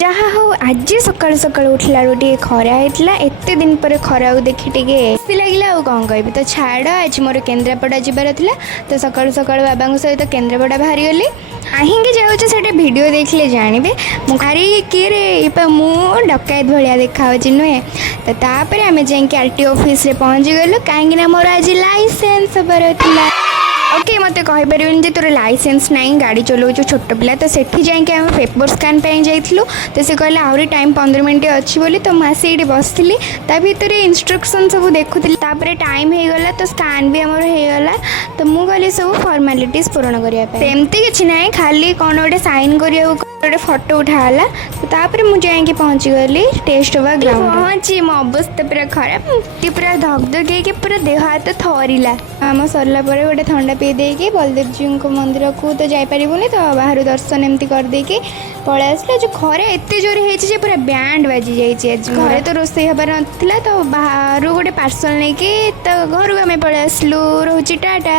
जहा हो आज सकाल सकाल उठला टे खरा होता एत दिन पर खरा देखी टे खुशी लगे कौन कह तो छाड़ आज मोर केन्द्रापड़ा जबार था तो सकाल सकाल बाबा सहित केन्द्रापड़ा बाहरी गली कहीं जाऊँ से भिडियो देखले जानवे अरे किए रे मु डकायत भाया देखा नुहे तो तापर आम जा आरटी ऑफिस रे पहुँची गलु कहीं मोर आज लाइसेंस हबार था। ओके मते कहि परिबेन जे तोर लाइसेंस नहीं गाड़ी चलाऊ छोट पिला तो सेठी जाके आम पेपर स्कान जाइलु तो से कहला आहरी टाइम 15 मिनट अच्छी बोली तो मुझे बसली ता भीतर इंस्ट्रक्शन सब देखुली तापर टाइम हो गला तो स्कान भी आमर हो गला तो मु गली सब फॉर्मालिटीज पूर्ण करने सेमती किसी ना खाली कौन गोटे साइन करा गोटे फोटो उठाला तो तापर मुझे पहुँची गली टेस्ट हवा ग्राउंड पहुँची मो अवस्था पूरा खराब पूरा धक धक पूरा देह हाथ थरिला आम सरला गोटे ठंडा पी देकी बलदेव जी मंदिर को तो जापरूनी तो बाहर दर्शन एमती करदे पलि आसला जो खरा एत जोर हो पूरा बैंड बाजी जाइए घर तो रोसे हबार नाला तो बाहर गोटे पार्सल नहीं कि तो घर को आम पलि आसलु रोची टाटा।